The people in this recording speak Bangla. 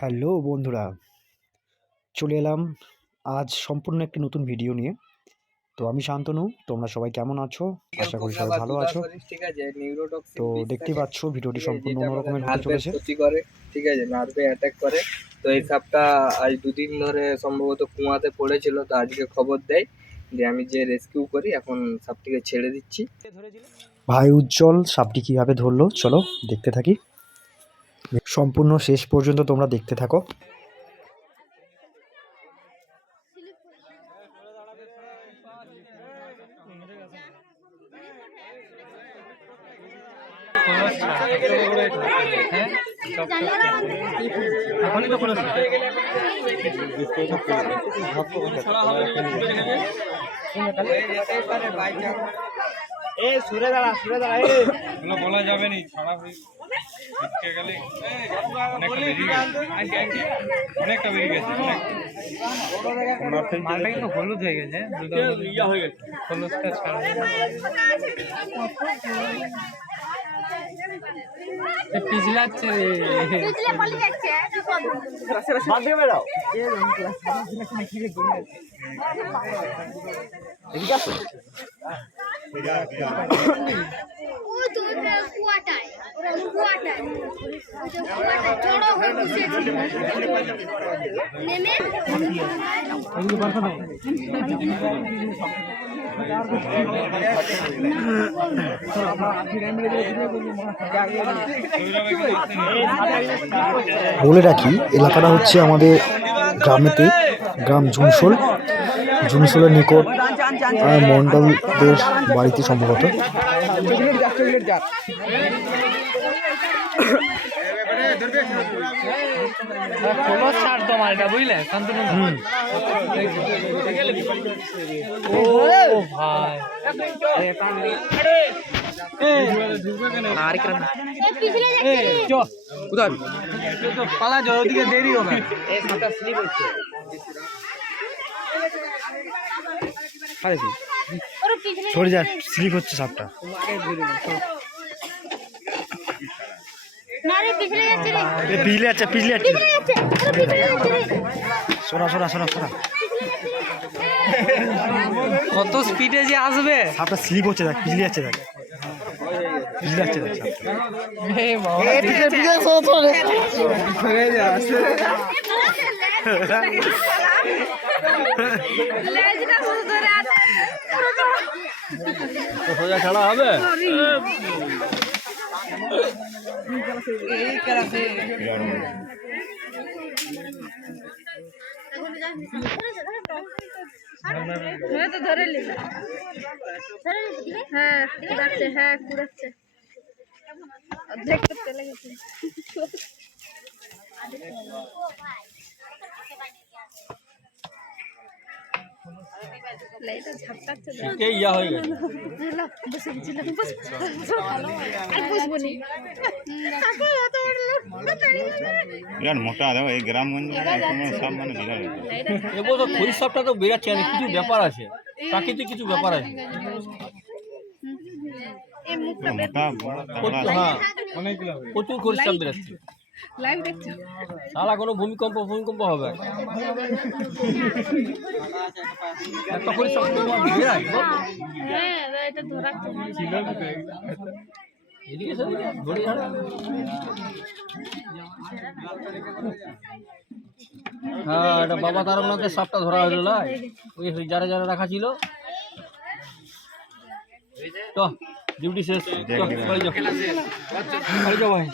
হ্যালো বন্ধুরা, চলে এলাম আজ সম্পূর্ণ একটি নতুন ভিডিও নিয়ে। তো আমি শান্তনু, তোমরা সবাই কেমন আছো? আশা করি সবাই ভালো আছো। ঠিক আছে, নিউরোটক্সিন তো বিষ দেখতেই থাকে, পাচ্ছ ভিডিওটি ঠিক আছে, সম্পূর্ণ যেটা অন্য আমাদের রকমের হতে নার্ভের চলেছে। ক্ষতি করে, ঠিক আছে, নার্ভে অ্যাটাক করে। তো এই সাপটা আজ দুদিন ধরে সম্ভবত কুয়াতে পড়েছিল, তো আজকে খবর দেয় যে আমি যে রেস্কিউ করি, এখন সাপটিকে ছেড়ে দিচ্ছি। ভাই উজ্জ্বল সাপটি কিভাবে ধরলো চলো দেখতে থাকি, সম্পূর্ণ শেষ পর্যন্ত তোমরা দেখতে থাকো। বলা যাবে নি ছাড়া গেলে অনেকটা বেরিয়ে গেছে মালটা কিন্তু হলুদ হয়ে গেছে, হলুদটা ছাড়া পিছলাচ্ছে বলে রাখি এলাকাটা হচ্ছে আমাদের গ্রাম ঝুনসোলের নিকট মন্ডলদের বাড়িতে সম্ভবত। বুঝলে পালা যায়, ওদিকে দেরি হবে। সরে যা, স্লিপ হচ্ছে সাপটা। পিছলে যাচ্ছে সোনা কত স্পিডে যে আসবে, সাপটা স্লিপ হচ্ছে, দেখ পিছলে যাচ্ছে দেখ সোজা ছাড়া হবে। ধরে নি, হ্যাঁ কুড়াচ্ছে, অর্ধেক তো চলে গেছে। মোটা দেখো এই গ্রামগঞ্জে সব মানে বিরাট খড়ির সাপটা তো বেরাচ্ছে, কিছু ব্যাপার আছে, প্রাকৃতিক কিছু ব্যাপার আছে। মোটা বড় হ্যাঁ, প্রচুর খড়ির সাপ বেরাচ্ছে। সারা কোনো ভূমিকম্প হবে, একটা খড়ির সাপ বেরায়। হ্যাঁ, এটা বাবা তারকনাথের সাপটা ধরা হলো না, ওই যারা রাখা ছিল। তো ডিউটি শেষ, বাড়ি যাও ভাই।